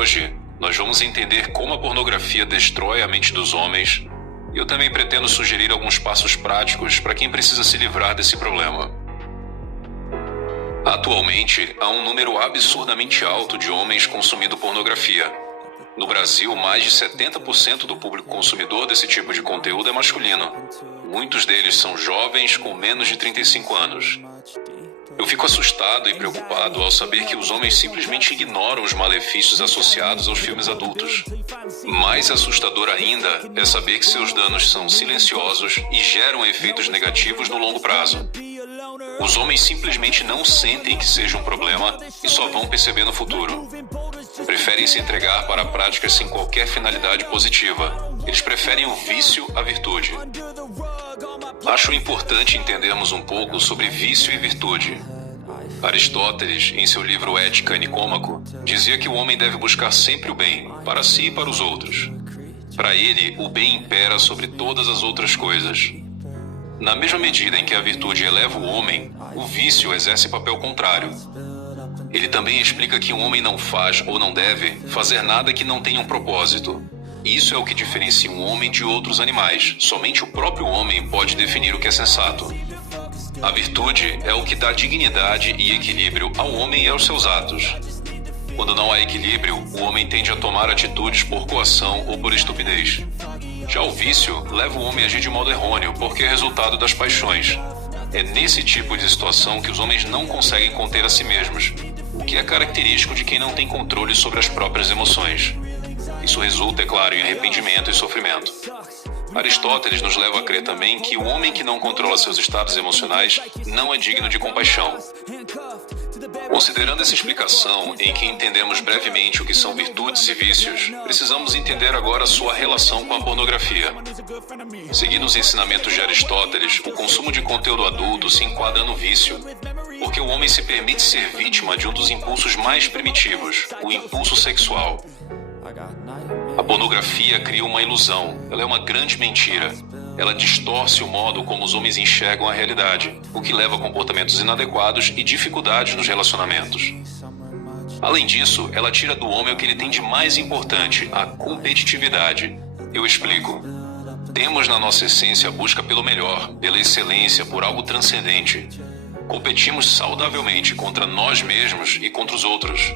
hoje, nós vamos entender como a pornografia destrói a mente dos homens, e eu também pretendo sugerir alguns passos práticos para quem precisa se livrar desse problema. Atualmente, há um número absurdamente alto de homens consumindo pornografia. No Brasil, mais de 70% do público consumidor desse tipo de conteúdo é masculino. Muitos deles são jovens com menos de 35 anos. Eu fico assustado e preocupado ao saber que os homens simplesmente ignoram os malefícios associados aos filmes adultos. Mais assustador ainda é saber que seus danos são silenciosos e geram efeitos negativos no longo prazo. Os homens simplesmente não sentem que seja um problema e só vão perceber no futuro. Preferem se entregar para práticas sem qualquer finalidade positiva. Eles preferem o vício à virtude. Acho importante entendermos um pouco sobre vício e virtude. Aristóteles, em seu livro Ética e Nicômaco, dizia que o homem deve buscar sempre o bem, para si e para os outros. Para ele, o bem impera sobre todas as outras coisas. Na mesma medida em que a virtude eleva o homem, o vício exerce papel contrário. Ele também explica que um homem não faz ou não deve fazer nada que não tenha um propósito. Isso é o que diferencia um homem de outros animais. Somente o próprio homem pode definir o que é sensato. A virtude é o que dá dignidade e equilíbrio ao homem e aos seus atos. Quando não há equilíbrio, o homem tende a tomar atitudes por coação ou por estupidez. Já o vício leva o homem a agir de modo errôneo, porque é resultado das paixões. É nesse tipo de situação que os homens não conseguem conter a si mesmos, o que é característico de quem não tem controle sobre as próprias emoções. Isso resulta, é claro, em arrependimento e sofrimento. Aristóteles nos leva a crer também que o homem que não controla seus estados emocionais não é digno de compaixão. Considerando essa explicação, em que entendemos brevemente o que são virtudes e vícios, precisamos entender agora sua relação com a pornografia. Seguindo os ensinamentos de Aristóteles, o consumo de conteúdo adulto se enquadra no vício, porque o homem se permite ser vítima de um dos impulsos mais primitivos, o impulso sexual. A pornografia cria uma ilusão, ela é uma grande mentira. Ela distorce o modo como os homens enxergam a realidade, o que leva a comportamentos inadequados e dificuldades nos relacionamentos. Além disso, ela tira do homem o que ele tem de mais importante, a competitividade. Eu explico. Temos na nossa essência a busca pelo melhor, pela excelência, por algo transcendente. Competimos saudavelmente contra nós mesmos e contra os outros.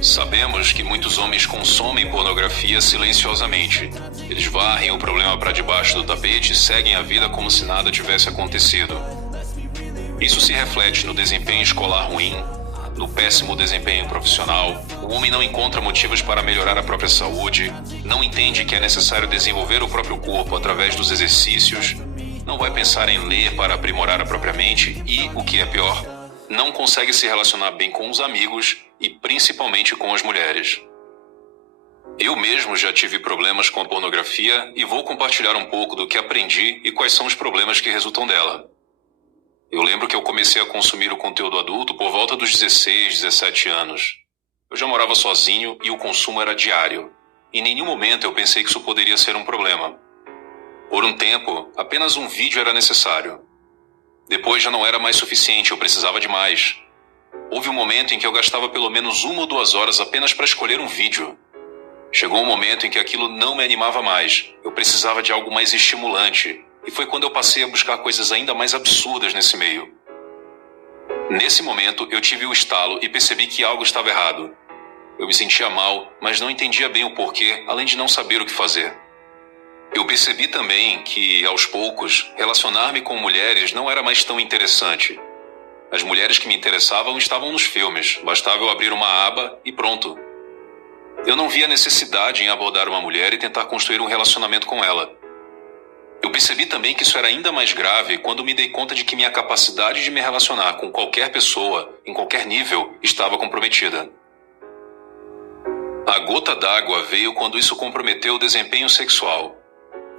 Sabemos que muitos homens consomem pornografia silenciosamente. Eles varrem o problema para debaixo do tapete e seguem a vida como se nada tivesse acontecido. Isso se reflete no desempenho escolar ruim, no péssimo desempenho profissional. O homem não encontra motivos para melhorar a própria saúde, não entende que é necessário desenvolver o próprio corpo através dos exercícios, não vai pensar em ler para aprimorar a própria mente e, o que é pior, não consegue se relacionar bem com os amigos e principalmente com as mulheres. Eu mesmo já tive problemas com a pornografia e vou compartilhar um pouco do que aprendi e quais são os problemas que resultam dela. Eu lembro que eu comecei a consumir o conteúdo adulto por volta dos 16, 17 anos. Eu já morava sozinho e o consumo era diário. Em nenhum momento eu pensei que isso poderia ser um problema. Por um tempo, apenas um vídeo era necessário. Depois já não era mais suficiente, eu precisava de mais. Houve um momento em que eu gastava pelo menos 1 ou 2 horas apenas para escolher um vídeo. Chegou um momento em que aquilo não me animava mais. Eu precisava de algo mais estimulante. E foi quando eu passei a buscar coisas ainda mais absurdas nesse meio. Nesse momento, eu tive o estalo e percebi que algo estava errado. Eu me sentia mal, mas não entendia bem o porquê, além de não saber o que fazer. Eu percebi também que, aos poucos, relacionar-me com mulheres não era mais tão interessante. As mulheres que me interessavam estavam nos filmes, bastava eu abrir uma aba e pronto. Eu não via necessidade em abordar uma mulher e tentar construir um relacionamento com ela. Eu percebi também que isso era ainda mais grave quando me dei conta de que minha capacidade de me relacionar com qualquer pessoa, em qualquer nível, estava comprometida. A gota d'água veio quando isso comprometeu o desempenho sexual.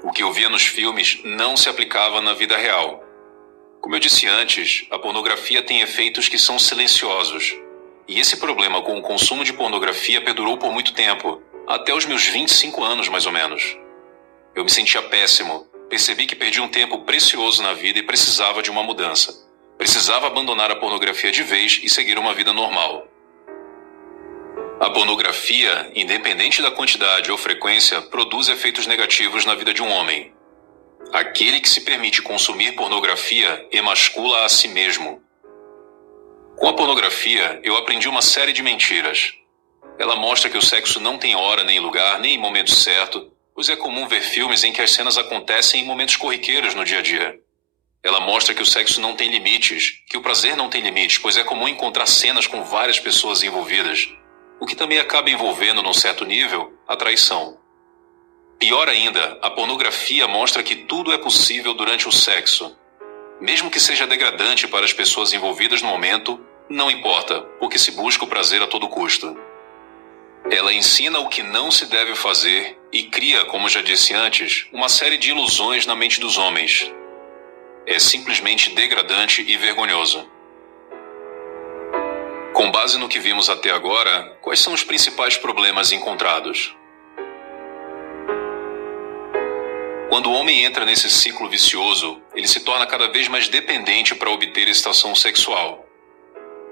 O que eu via nos filmes não se aplicava na vida real. Como eu disse antes, a pornografia tem efeitos que são silenciosos. E esse problema com o consumo de pornografia perdurou por muito tempo, até os meus 25 anos mais ou menos. Eu me sentia péssimo, percebi que perdi um tempo precioso na vida e precisava de uma mudança. Precisava abandonar a pornografia de vez e seguir uma vida normal. A pornografia, independente da quantidade ou frequência, produz efeitos negativos na vida de um homem. Aquele que se permite consumir pornografia emascula a si mesmo. Com a pornografia, eu aprendi uma série de mentiras. Ela mostra que o sexo não tem hora, nem lugar, nem momento certo, pois é comum ver filmes em que as cenas acontecem em momentos corriqueiros no dia a dia. Ela mostra que o sexo não tem limites, que o prazer não tem limites, pois é comum encontrar cenas com várias pessoas envolvidas, o que também acaba envolvendo, num certo nível, a traição. Pior ainda, a pornografia mostra que tudo é possível durante o sexo. Mesmo que seja degradante para as pessoas envolvidas no momento, não importa, porque se busca o prazer a todo custo. Ela ensina o que não se deve fazer e cria, como já disse antes, uma série de ilusões na mente dos homens. É simplesmente degradante e vergonhoso. Com base no que vimos até agora, quais são os principais problemas encontrados? Quando o homem entra nesse ciclo vicioso, ele se torna cada vez mais dependente para obter excitação sexual.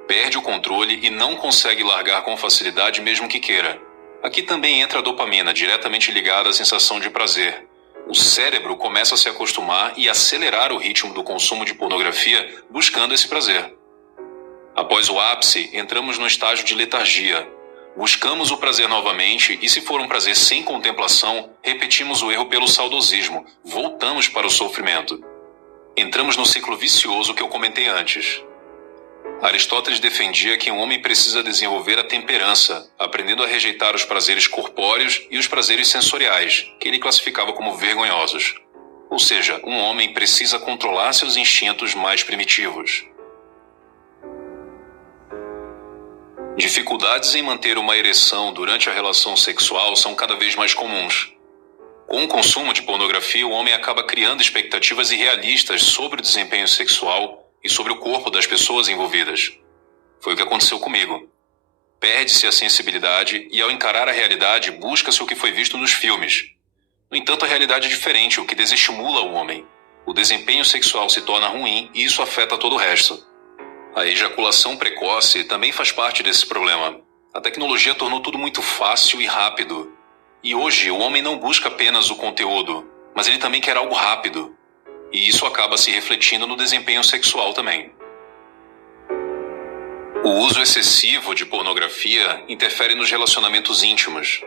Perde o controle e não consegue largar com facilidade mesmo que queira. Aqui também entra a dopamina, diretamente ligada à sensação de prazer. O cérebro começa a se acostumar e acelerar o ritmo do consumo de pornografia buscando esse prazer. Após o ápice, entramos no estágio de letargia. Buscamos o prazer novamente e, se for um prazer sem contemplação, repetimos o erro pelo saudosismo, voltamos para o sofrimento. Entramos no ciclo vicioso que eu comentei antes. Aristóteles defendia que um homem precisa desenvolver a temperança, aprendendo a rejeitar os prazeres corpóreos e os prazeres sensoriais, que ele classificava como vergonhosos. Ou seja, um homem precisa controlar seus instintos mais primitivos. Dificuldades em manter uma ereção durante a relação sexual são cada vez mais comuns. Com o consumo de pornografia, o homem acaba criando expectativas irrealistas sobre o desempenho sexual e sobre o corpo das pessoas envolvidas. Foi o que aconteceu comigo. Perde-se a sensibilidade e, ao encarar a realidade, busca-se o que foi visto nos filmes. No entanto, a realidade é diferente, o que desestimula o homem. O desempenho sexual se torna ruim e isso afeta todo o resto. A ejaculação precoce também faz parte desse problema. A tecnologia tornou tudo muito fácil e rápido. E hoje o homem não busca apenas o conteúdo, mas ele também quer algo rápido. E isso acaba se refletindo no desempenho sexual também. O uso excessivo de pornografia interfere nos relacionamentos íntimos.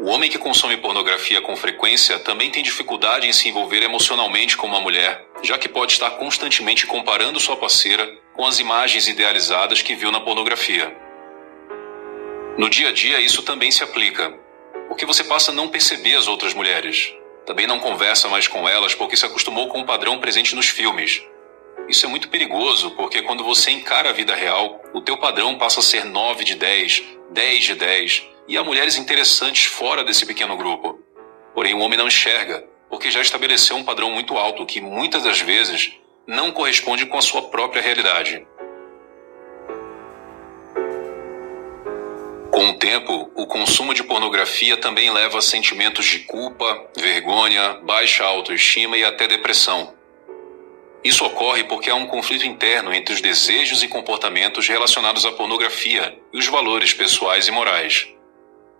O homem que consome pornografia com frequência também tem dificuldade em se envolver emocionalmente com uma mulher, já que pode estar constantemente comparando sua parceira com as imagens idealizadas que viu na pornografia. No dia a dia, isso também se aplica, porque você passa a não perceber as outras mulheres. Também não conversa mais com elas porque se acostumou com o padrão presente nos filmes. Isso é muito perigoso, porque quando você encara a vida real, o teu padrão passa a ser 9 de 10, 10 de 10, e há mulheres interessantes fora desse pequeno grupo. Porém, o homem não enxerga, porque já estabeleceu um padrão muito alto que, muitas das vezes, não corresponde com a sua própria realidade. Com o tempo, o consumo de pornografia também leva a sentimentos de culpa, vergonha, baixa autoestima e até depressão. Isso ocorre porque há um conflito interno entre os desejos e comportamentos relacionados à pornografia e os valores pessoais e morais.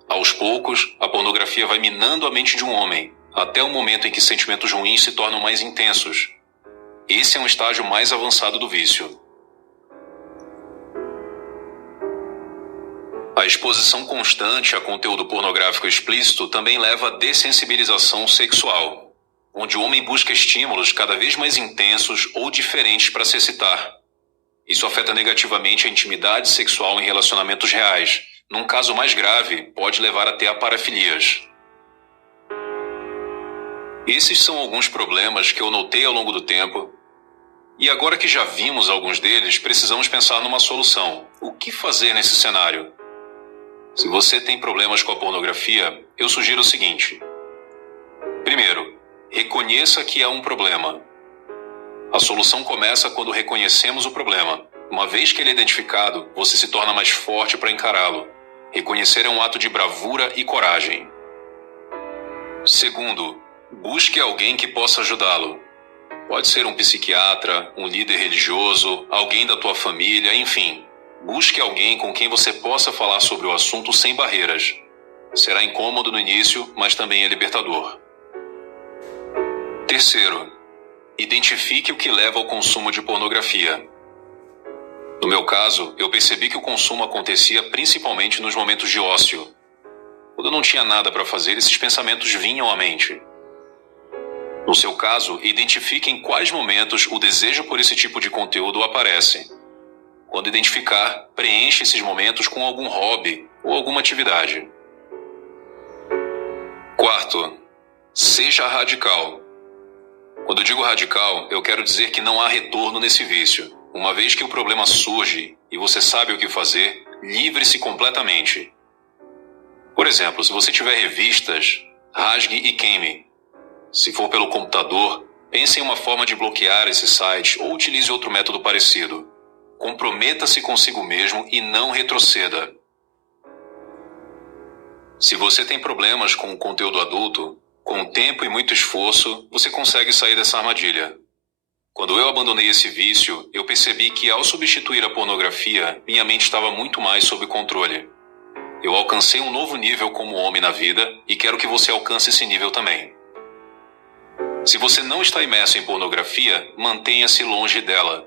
Aos poucos, a pornografia vai minando a mente de um homem, até o momento em que sentimentos ruins se tornam mais intensos. Esse é um estágio mais avançado do vício. A exposição constante a conteúdo pornográfico explícito também leva à dessensibilização sexual, onde o homem busca estímulos cada vez mais intensos ou diferentes para se excitar. Isso afeta negativamente a intimidade sexual em relacionamentos reais. Num caso mais grave, pode levar até a parafilias. Esses são alguns problemas que eu notei ao longo do tempo. E agora que já vimos alguns deles, precisamos pensar numa solução. O que fazer nesse cenário? Se você tem problemas com a pornografia, eu sugiro o seguinte. Primeiro, reconheça que é um problema. A solução começa quando reconhecemos o problema. Uma vez que ele é identificado, você se torna mais forte para encará-lo. Reconhecer é um ato de bravura e coragem. Segundo, busque alguém que possa ajudá-lo. Pode ser um psiquiatra, um líder religioso, alguém da tua família, enfim. Busque alguém com quem você possa falar sobre o assunto sem barreiras. Será incômodo no início, mas também é libertador. Terceiro, identifique o que leva ao consumo de pornografia. No meu caso, eu percebi que o consumo acontecia principalmente nos momentos de ócio. Quando eu não tinha nada para fazer, esses pensamentos vinham à mente. No seu caso, identifique em quais momentos o desejo por esse tipo de conteúdo aparece. Quando identificar, preencha esses momentos com algum hobby ou alguma atividade. Quarto, seja radical. Quando eu digo radical, eu quero dizer que não há retorno nesse vício. Uma vez que o problema surge e você sabe o que fazer, livre-se completamente. Por exemplo, se você tiver revistas, rasgue e queime. Se for pelo computador, pense em uma forma de bloquear esse site ou utilize outro método parecido. Comprometa-se consigo mesmo e não retroceda. Se você tem problemas com o conteúdo adulto, com tempo e muito esforço, você consegue sair dessa armadilha. Quando eu abandonei esse vício, eu percebi que ao substituir a pornografia, minha mente estava muito mais sob controle. Eu alcancei um novo nível como homem na vida e quero que você alcance esse nível também. Se você não está imerso em pornografia, mantenha-se longe dela.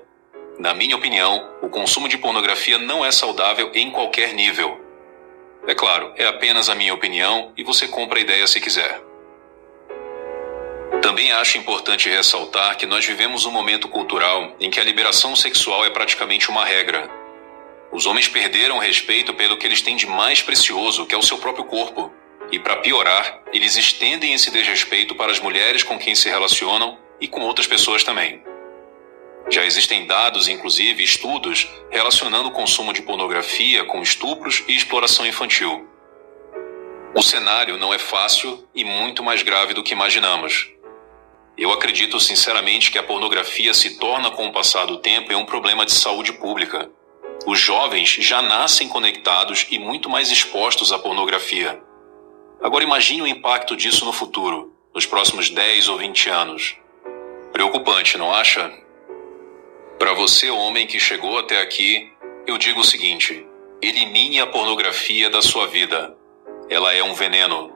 Na minha opinião, o consumo de pornografia não é saudável em qualquer nível. É claro, é apenas a minha opinião e você compra a ideia se quiser. Também acho importante ressaltar que nós vivemos um momento cultural em que a liberação sexual é praticamente uma regra. Os homens perderam o respeito pelo que eles têm de mais precioso, que é o seu próprio corpo. E para piorar, eles estendem esse desrespeito para as mulheres com quem se relacionam e com outras pessoas também. Já existem dados, inclusive estudos, relacionando o consumo de pornografia com estupros e exploração infantil. O cenário não é fácil e muito mais grave do que imaginamos. Eu acredito sinceramente que a pornografia se torna com o passar do tempo um problema de saúde pública. Os jovens já nascem conectados e muito mais expostos à pornografia. Agora imagine o impacto disso no futuro, nos próximos 10 ou 20 anos. Preocupante, não acha? Para você, homem que chegou até aqui, eu digo o seguinte: elimine a pornografia da sua vida. Ela é um veneno.